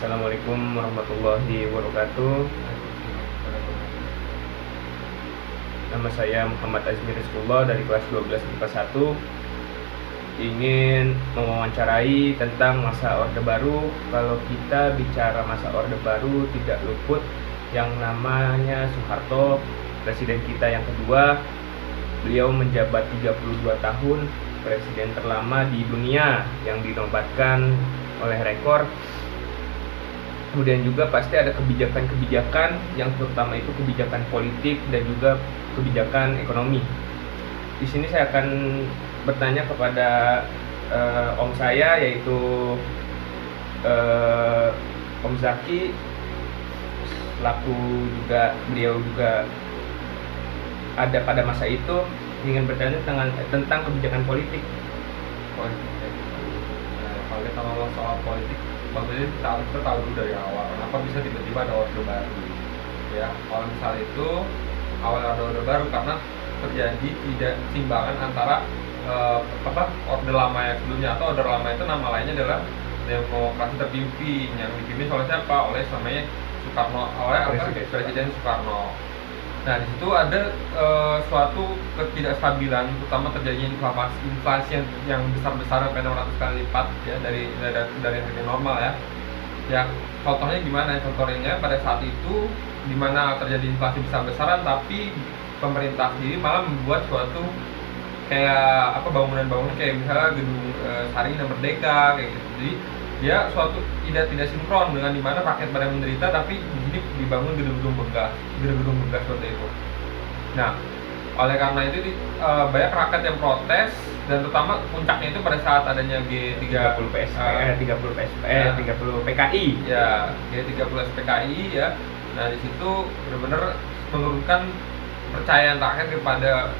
Assalamualaikum warahmatullahi wabarakatuh. Nama saya Muhammad Azmi Rizkullah dari kelas 12 IPA 1. Ingin mewawancarai tentang masa Orde Baru. Kalau kita bicara masa Orde Baru, tidak luput yang namanya Soeharto, presiden kita yang kedua. Beliau menjabat 32 tahun, presiden terlama di dunia yang dinobatkan oleh rekor. Kemudian juga pasti ada kebijakan-kebijakan yang terutama itu kebijakan politik dan juga kebijakan ekonomi. Di sini saya akan bertanya kepada om saya, yaitu Om Zaki, selaku juga beliau juga ada pada masa itu, ingin bertanya tentang kebijakan politik. Kalau kita ngomong soal politik, maksudnya kita tahu dulu dari awal kenapa bisa tiba-tiba ada Orde Baru. Ya, kalau misal itu awal ada Orde Baru karena terjadi tidak keseimbangan antara Orde Lama yang sebelumnya, atau Orde Lama itu nama lainnya adalah demokrasi terpimpin yang dipimpin oleh siapa? Oleh namanya Soekarno, oleh Presiden Soekarno. Nah, di situ ada suatu ketidakstabilan, terutama terjadinya inflasi yang besar-besaran sampai 600 kali lipat ya dari harga normal ya. Ya, contohnya gimana? Contohnya pada saat itu di mana terjadi inflasi besar-besaran, tapi pemerintah sendiri malah membuat suatu kayak bangunan-bangunan kayak misalnya gedung Sarinah Merdeka kayak gitu. Jadi dia suatu tidak sinkron dengan dimana rakyat pada menderita, tapi di sini dibangun gedung-gedung megah seperti itu. Nah, oleh karena itu banyak rakyat yang protes, dan terutama puncaknya itu pada saat adanya G30 PKI ya, G30 SPKI ya. Nah, di situ benar-benar menurunkan kepercayaan rakyat kepada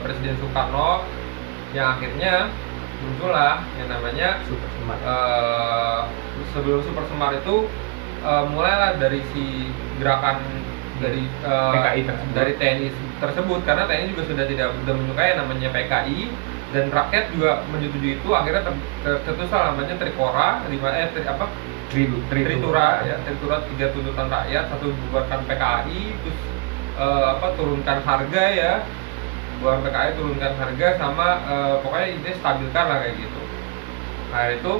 Presiden Soekarno, yang akhirnya muncullah yang namanya Super Semar. Sebelum Super Semar itu mulailah dari si gerakan dari PKI tersebut. dari TNI tersebut, karena TNI juga sudah menyukai namanya PKI, dan rakyat juga menyetujui itu. Akhirnya tercetuslah namanya Trikora, Tritura ya, Tritura, 3 tuntutan rakyat. Satu, bubarkan PKI, terus turunkan harga ya, buat PKI turunkan harga, sama pokoknya intinya stabilkan lah kayak gitu. Nah, itu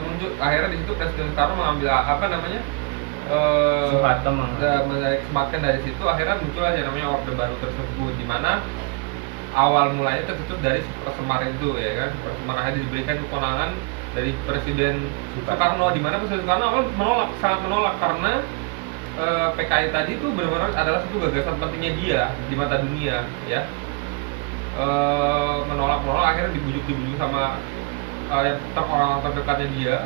muncul akhirnya di situ Presiden Soekarno mengambil Soeharto mengisbatkan dari situ, akhirnya muncul aja namanya Orde Baru tersebut, di mana awal mulanya tercetus dari Super Semar itu ya kan. Super Semar akhirnya diberikan kewenangan dari Presiden Soekarno, di mana Presiden Soekarno awal sangat menolak karena PKI tadi itu benar-benar adalah satu gagasan pentingnya dia di mata dunia ya. Menolak akhirnya dibujuk sama orang terdekatnya dia.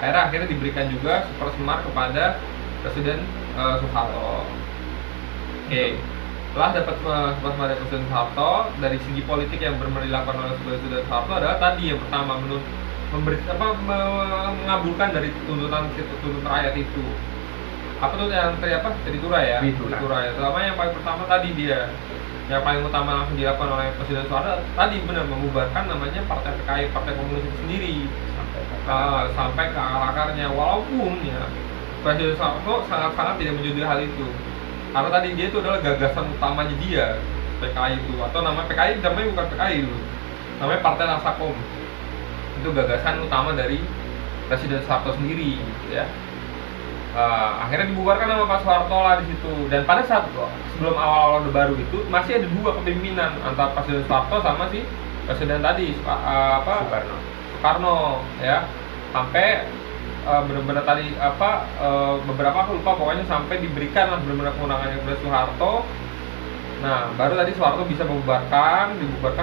Akhirnya diberikan juga Super Semar kepada Presiden Soeharto. Oke. Setelah dapat Super Semar dari Presiden Soeharto, dari segi politik yang benar-benar dilakukan oleh Presiden Soeharto adalah tadi yang pertama, mengabulkan dari tuntutan rakyat itu. Apa tuh yang Tritura ya? Tritura ya. Terutama yang paling pertama tadi dia, yang paling utama langsung dilakukan oleh Presiden Soeharto tadi benar membubarkan namanya Partai PKI, Partai Komunis itu sendiri, sampai ke akar-akarnya. Walaupun ya Presiden Soeharto sangat-sangat tidak menyetujui hal itu, karena tadi dia itu adalah gagasan utamanya dia, PKI itu, atau nama PKI namanya bukan PKI dulu, namanya Partai Nasakom. Itu gagasan utama dari Presiden Soeharto sendiri gitu ya. Akhirnya dibubarkan sama Pak Soeharto lah di situ. Dan pada saat sebelum awal-awal Orde Baru itu masih ada 2 kepemimpinan antara Presiden Soeharto sama si presiden tadi Soekarno ya. Sampai benar-benar tadi beberapa aku lupa, pokoknya sampai diberikan lah benar-benar kewenangannya kepada Soeharto. Nah, baru tadi Soeharto bisa dibubarkan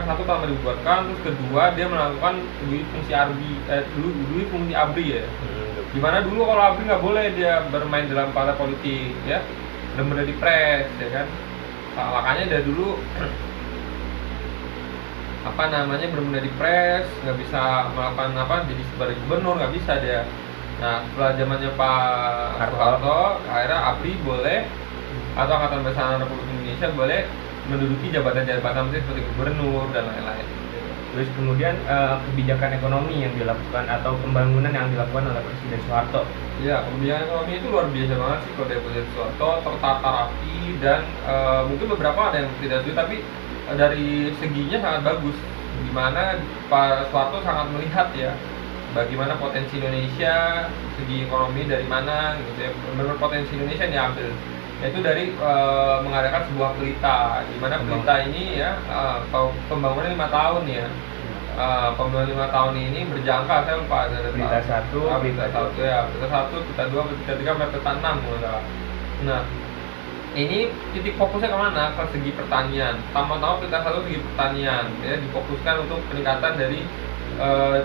satu, pertama dibubarkan, terus kedua dia melakukan fungsi ABRI ya. Dimana dulu kalau ABRI nggak boleh dia bermain dalam partai politik ya, benar-benar dipres ya kan. Nah, makanya dari dulu benar-benar dipres, nggak bisa melakukan jadi sebagai gubernur, nggak bisa dia. Nah, setelah zamannya Pak Soeharto, akhirnya ABRI boleh, atau Angkatan Bersenjata Republik Indonesia boleh menduduki jabatan-jabatan seperti gubernur dan lain-lain. Terus kemudian kebijakan ekonomi yang dilakukan atau pembangunan yang dilakukan oleh Presiden Soeharto. Ya, kebijakan ekonomi itu luar biasa banget sih kalau dari Presiden Soeharto, tertata rapi dan mungkin beberapa ada yang tidak setuju, tapi dari seginya sangat bagus. Dimana Pak Soeharto sangat melihat ya bagaimana potensi Indonesia, segi ekonomi dari mana gitu ya, benar potensi Indonesia yang diambil, yaitu dari mengadakan sebuah pelita, di mana pelita ini ya pembangunan 5 tahun ya. Pembangunan 5 tahun ini berjangka, saya lupa ada Pelita 1, pelita 1 ya, pelita 1, pelita 2, pelita 3, pelita 6 gitu. Nah, ini titik fokusnya kemana? Ke segi pertanian. Pertama-tama pelita 1 segi pertanian ya, difokuskan untuk peningkatan dari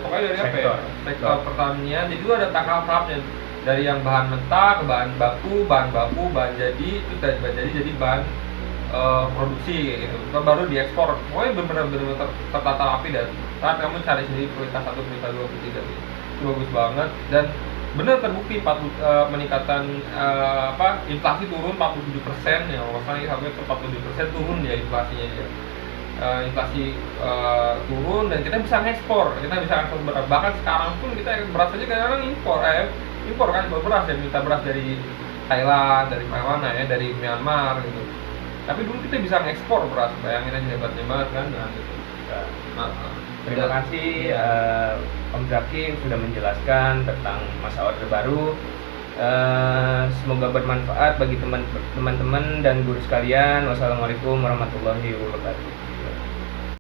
pokoknya dari apa ya? Sektor pertanian. Jadi itu ada tahap-tahapnya, dari yang bahan mentah ke bahan baku, bahan jadi, itu dari bahan jadi bahan produksi gitu. Baru diekspor. Pokoknya benar-benar tertata rapi, dan saat kamu cari sendiri prioritas 1, prioritas 2, prioritas 3 itu bagus banget, dan benar terbukti peningkatan inflasi turun 47% ya, maksudnya sampai ke 47% turun ya inflasinya ya. Inflasi turun dan kita bisa ngekspor, beras. Bahkan sekarang pun kita beras aja kadang-kadang impor kan, beras ya, minta beras dari Thailand, dari mana ya, dari Myanmar gitu. Tapi dulu kita bisa ngekspor beras, bayangin aja hebatnya banget kan. Nah, gitu. Terima kasih Om Zaki sudah menjelaskan tentang masa Orde Baru. Semoga bermanfaat bagi teman-teman dan guru sekalian. Wassalamualaikum warahmatullahi wabarakatuh.